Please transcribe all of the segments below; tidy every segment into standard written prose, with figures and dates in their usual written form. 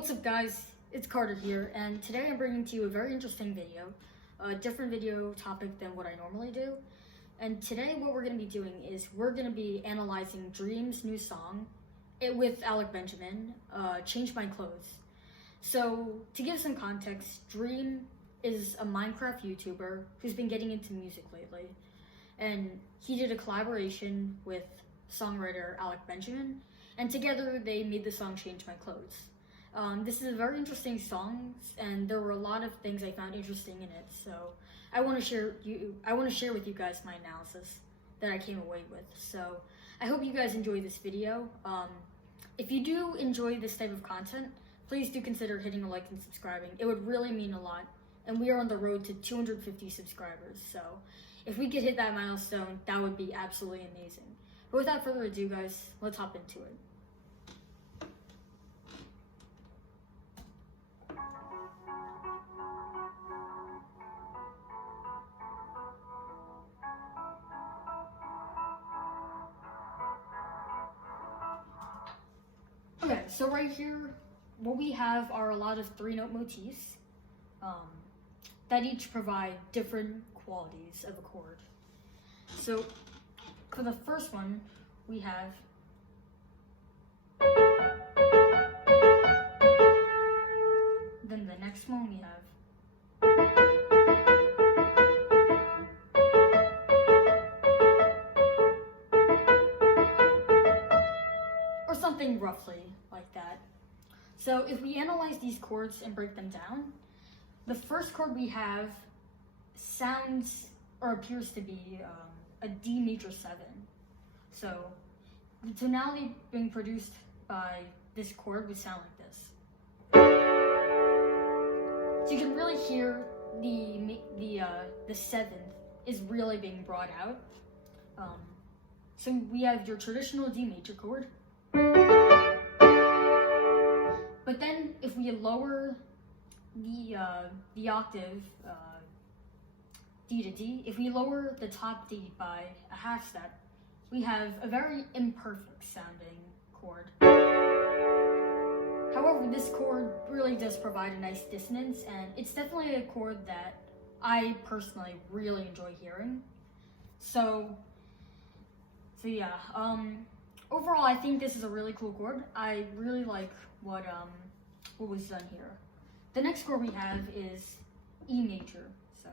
What's up guys, it's Carter here, and today I'm bringing to you a very interesting video, a different video topic than what I normally do. And today what we're going to be doing is we're going to be analyzing Dream's new song with Alec Benjamin, Change My Clothes. So to give some context, Dream is a Minecraft YouTuber who's been getting into music lately, and he did a collaboration with songwriter Alec Benjamin, and together they made the song Change My Clothes. This is a very interesting song, and there were a lot of things I found interesting in it. So I want to share with you guys my analysis that I came away with. So I hope you guys enjoy this video. If you do enjoy this type of content, please do consider hitting a like and subscribing. It would really mean a lot, and we are on the road to 250 subscribers. So if we could hit that milestone, that would be absolutely amazing. But without further ado, guys, let's hop into it. Okay, so right here, what we have are a lot of 3-note motifs that each provide different qualities of a chord. So for the first one, we have then the next one we have or something roughly like that. So if we analyze these chords and break them down, the first chord we have sounds or appears to be a D major 7. So the tonality being produced by this chord would sound like this. So you can really hear the 7th is really being brought out. So we have your traditional D major chord. But then if we lower the octave D to D, if we lower the top D by a half step, we have a very imperfect sounding chord. However, this chord really does provide a nice dissonance, and it's definitely a chord that I personally really enjoy hearing. So yeah, overall I think this is a really cool chord. I really like what was done here. The next chord we have is E major, so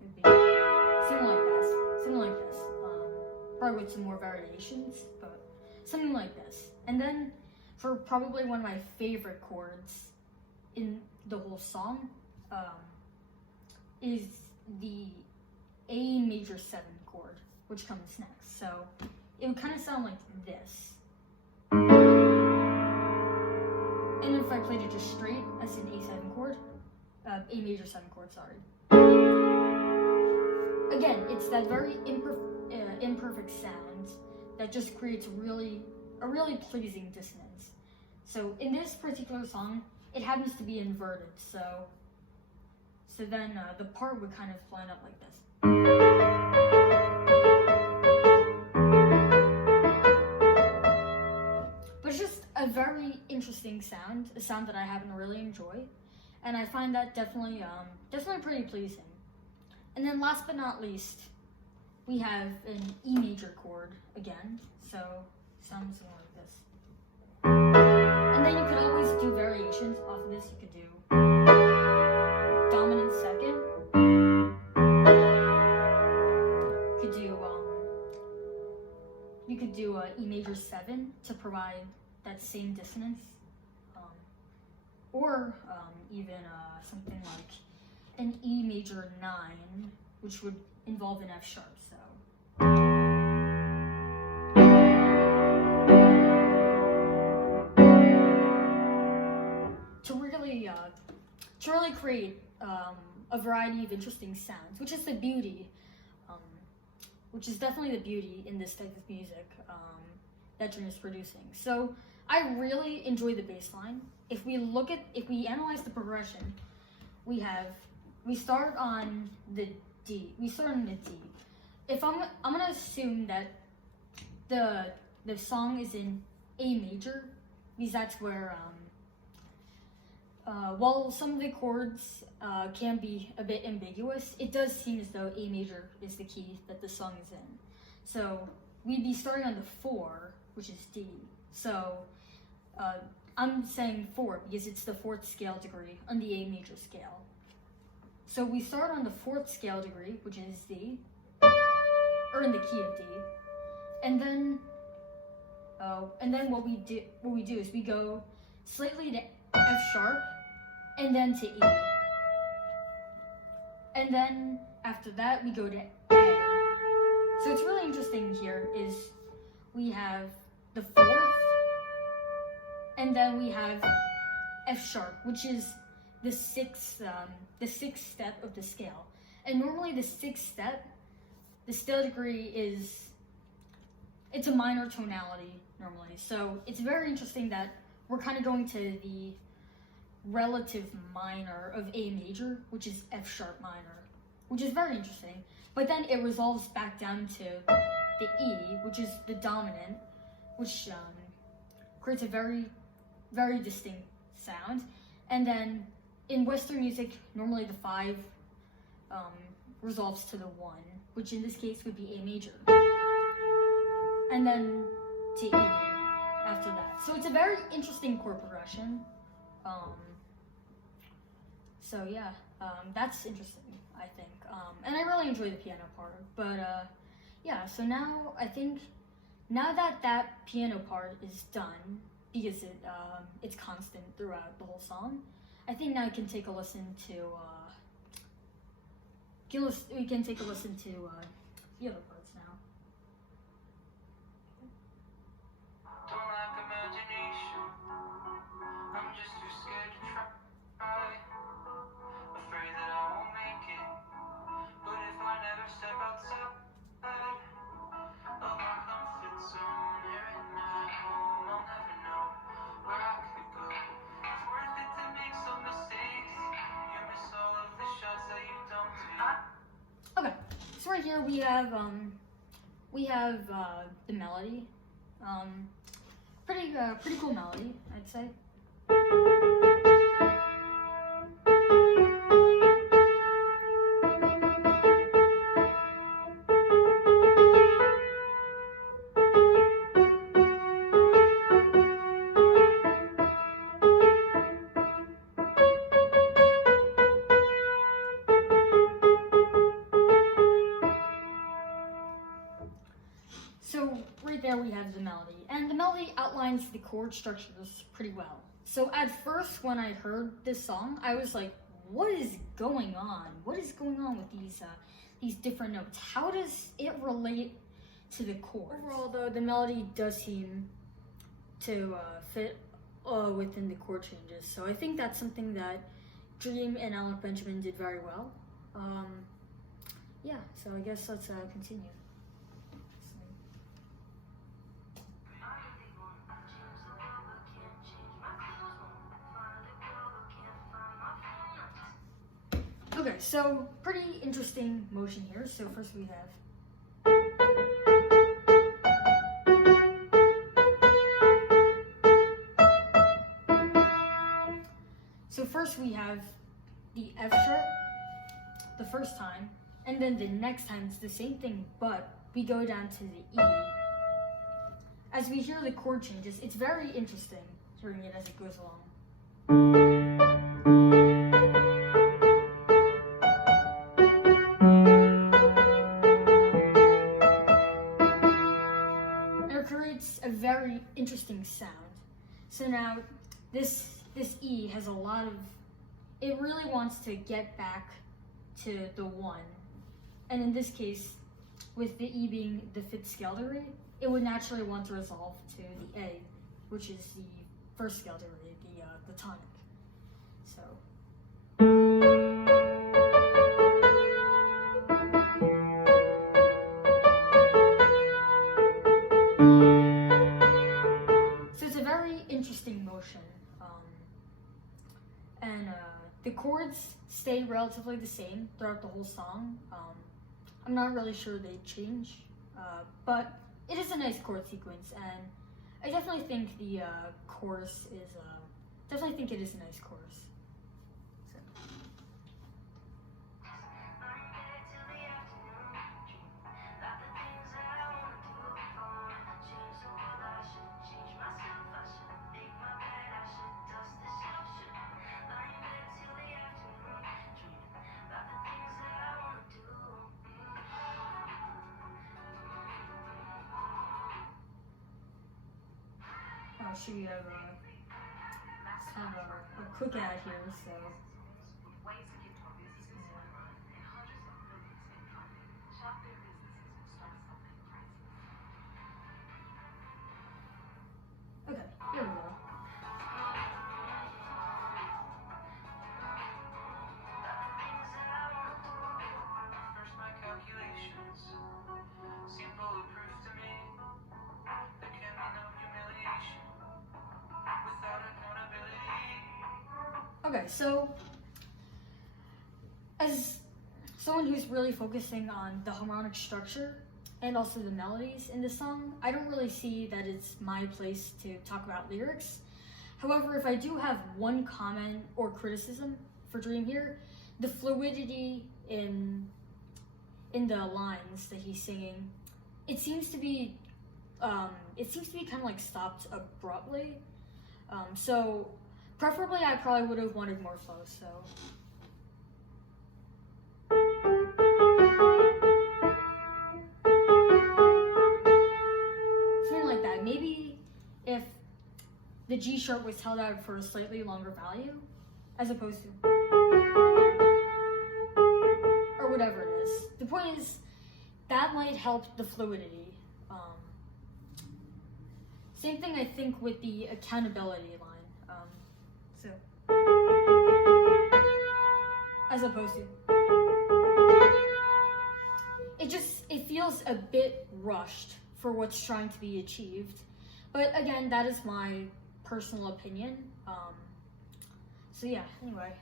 it would be something like this, probably with some more variations, but something like this. And then for probably one of my favorite chords in the whole song is the A major 7 chord, which comes next. So it would kind of sound like this. And if I played it just straight as an A7 chord, A major 7 chord, sorry. Again, it's that very imperfect sound that just creates a really pleasing dissonance. So in this particular song, it happens to be inverted. So then the part would kind of line up like this. A very interesting sound, a sound that I happen to really enjoy, and I find that definitely pretty pleasing. And then last but not least, we have an E major chord again, so sounds something like this. And then you could always do variations off of this. You could do dominant 2nd. You could do E major 7 to provide that same dissonance, or even something like an E major 9, which would involve an F sharp. So to really create a variety of interesting sounds, which is the beauty, which is definitely the beauty in this type of music that Dream is producing. So I really enjoy the bass line. If we analyze the progression, we start on the D. If I'm gonna assume that the song is in A major, because that's where while some of the chords can be a bit ambiguous, it does seem as though A major is the key that the song is in. So we'd be starting on the 4, which is D. So I'm saying 4 because it's the 4th scale degree on the A major scale. So we start on the 4th scale degree, which is D, or in the key of D, and then what we do is we go slightly to F sharp, and then to E, and then after that we go to A. So what's really interesting here is we have the 4th, and then we have F sharp, which is the 6th step of the scale. And normally the 6th step, the scale degree it's a minor tonality normally. So it's very interesting that we're kind of going to the relative minor of A major, which is F sharp minor, which is very interesting. But then it resolves back down to the E, which is the dominant, which creates a very, very distinct sound. And then in Western music, normally the 5 resolves to the 1, which in this case would be A major. And then to E after that. So it's a very interesting chord progression. So yeah, that's interesting, I think. And I really enjoy the piano part. But yeah, so now I think, now that piano part is done, because it's constant throughout the whole song, I think now we can take a listen to the other parts now. Don't lack imagination. I'm just too scared to try. Afraid that I won't make it. But if I never step outside of my comfort zone, here at my home, I'll never know where I could go. It's worth it to make some mistakes. You miss all of the shots that you don't take. Okay, so right here we have the melody. Pretty cool melody, I'd say. So right there we have the melody, and the melody outlines the chord structures pretty well. So at first when I heard this song, I was like, what is going on? What is going on with these different notes? How does it relate to the chord? Overall though, the melody does seem to fit within the chord changes. So I think that's something that Dream and Alec Benjamin did very well. Yeah, so I guess let's continue. Okay, so pretty interesting motion here. So first we have. So first we have the F sharp the first time, and then the next time it's the same thing, but we go down to the E. As we hear the chord changes, it's very interesting hearing it as it goes along. A very interesting sound. So now this E has a lot of, it really wants to get back to the 1, and in this case, with the E being the 5th scale degree, it would naturally want to resolve to the A, which is the 1st scale degree, the tonic. So. Interesting motion, and the chords stay relatively the same throughout the whole song. I'm not really sure they change, but it is a nice chord sequence, and I definitely think the chorus is, it is a nice chorus. I'll show you a kind of a quick ad here. So. Okay, here we go. First, my calculations seem bulletproof to me. There can be no humiliation without accountability. Okay, so as someone who's really focusing on the harmonic structure and also the melodies in this song, I don't really see that it's my place to talk about lyrics. However, if I do have one comment or criticism for Dream here, the fluidity in the lines that he's singing, it seems to be kind of like stopped abruptly. So preferably, I probably would have wanted more flow. So. Something like that. Maybe if the G sharp was held out for a slightly longer value, as opposed to, or whatever it is. The point is, that might help the fluidity. Same thing I think with the accountability line. So, as opposed to, it feels a bit rushed for what's trying to be achieved. But again, that is my personal opinion. So yeah, anyway. If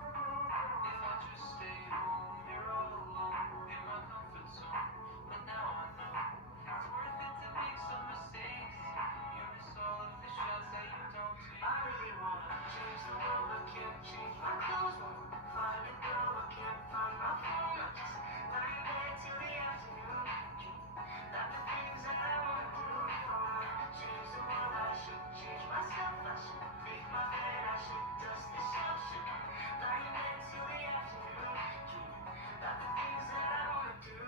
I just stay home here all alone in my comfort zone, but now I know it's worth it to make some mistakes. You miss all of the shots that you don't take. I really wanna change the world, I can't change my clothes. Find a girl, I can't find my phone. I just lie in bed till the afternoon. Like the things that I wanna do. I wanna change the world, I should change myself. I should make my bed, I should dust the shelf. Should lie in bed till the afternoon. Like the things that I wanna do.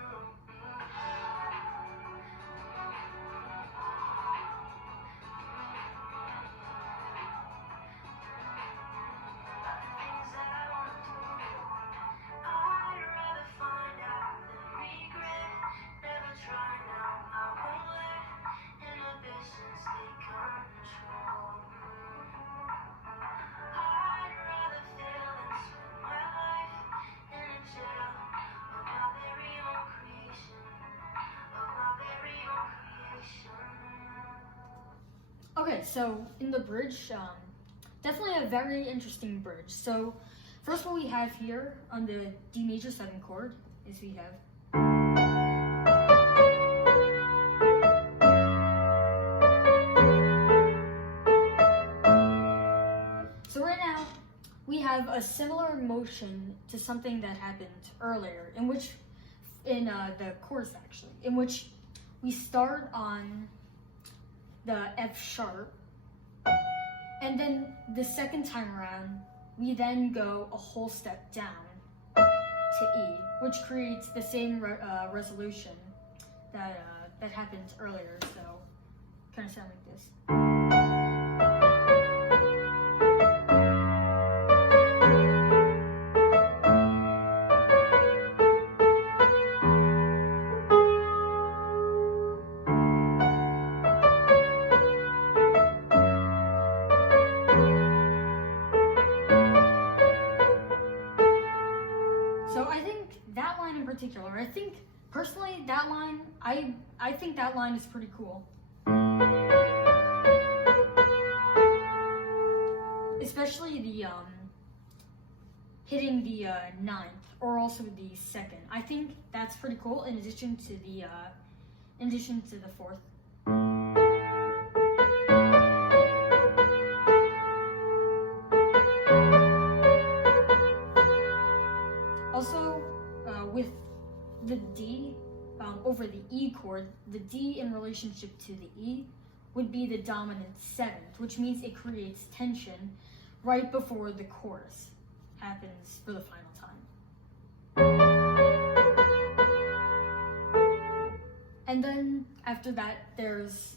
I'd rather find out than regret. Never try now, I won't let inhibitions take control. I'd rather fail than spend my life in a jail of my very own creation. Of my very own creation. Okay, so in the bridge, definitely a very interesting bridge. So first what we have here on the D major 7 chord is we have, so right now we have a similar motion to something that happened earlier, in the chorus actually, in which we start on the F sharp, and then the second time around, we then go a whole step down to E, which creates the same resolution that happened earlier. So, kind of sound like this. So I think that line in particular, personally that line, I think that line is pretty cool. Especially the hitting the ninth or also the second. I think that's pretty cool in addition to the fourth. Also, with the D over the E chord, the D in relationship to the E would be the dominant seventh, which means it creates tension right before the chorus happens for the final time. And then after that, there's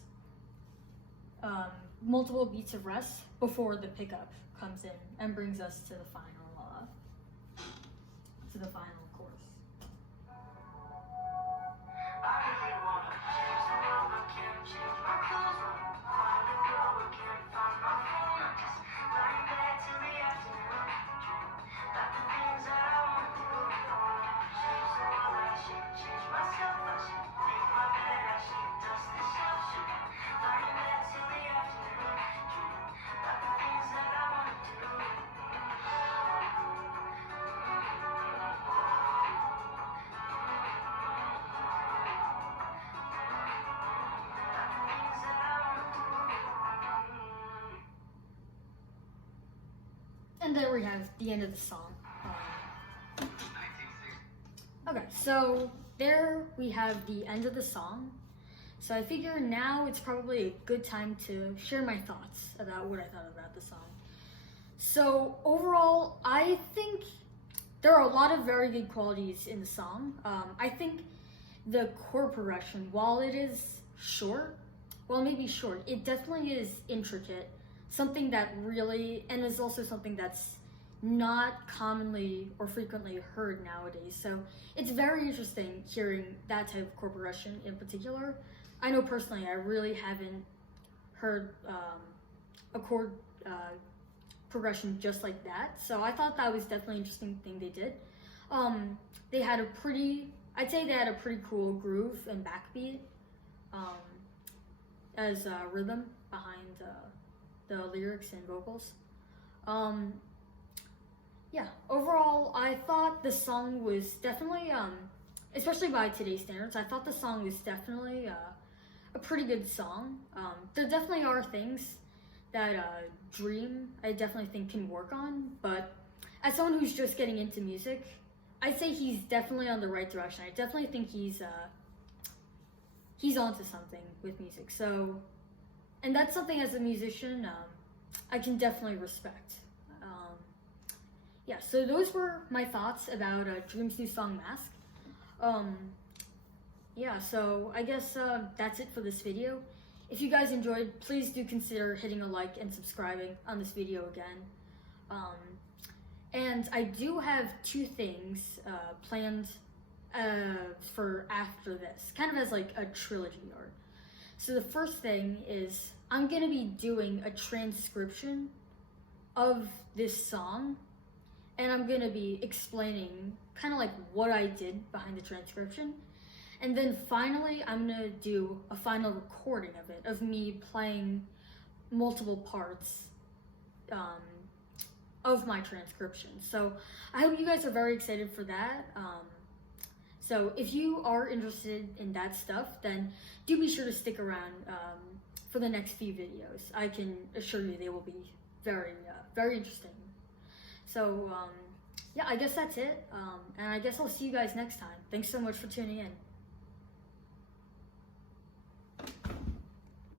multiple beats of rest before the pickup comes in and brings us to the final chorus. And there we have the end of the song. Okay, so there we have the end of the song. So I figure now it's probably a good time to share my thoughts about what I thought about the song. So overall, I think there are a lot of very good qualities in the song. I think the chord progression, while it is short, it definitely is intricate. Something that really, and is also something that's not commonly or frequently heard nowadays. So it's very interesting hearing that type of chord progression in particular. I know personally, I really haven't heard a chord progression just like that. So I thought that was definitely an interesting thing they did. They had I'd say they had a pretty cool groove and backbeat as rhythm behind the lyrics and vocals. Yeah, overall, I thought the song was definitely, especially by today's standards, I thought the song was definitely a pretty good song. There definitely are things that Dream, I definitely think, can work on, but as someone who's just getting into music, I'd say he's definitely on the right direction. I definitely think he's onto something with music. So, and that's something as a musician I can definitely respect. Yeah, so those were my thoughts about Dream's new song, Mask. Yeah, so I guess that's it for this video. If you guys enjoyed, please do consider hitting a like and subscribing on this video again. And I do have two things planned for after this, kind of as like a trilogy arc. So the first thing is I'm gonna be doing a transcription of this song, and I'm gonna be explaining kind of like what I did behind the transcription. And then finally, I'm gonna do a final recording of it, of me playing multiple parts of my transcription. So I hope you guys are very excited for that. So if you are interested in that stuff, then do be sure to stick around for the next few videos. I can assure you they will be very, very interesting. So yeah, I guess that's it. And I guess I'll see you guys next time. Thanks so much for tuning in.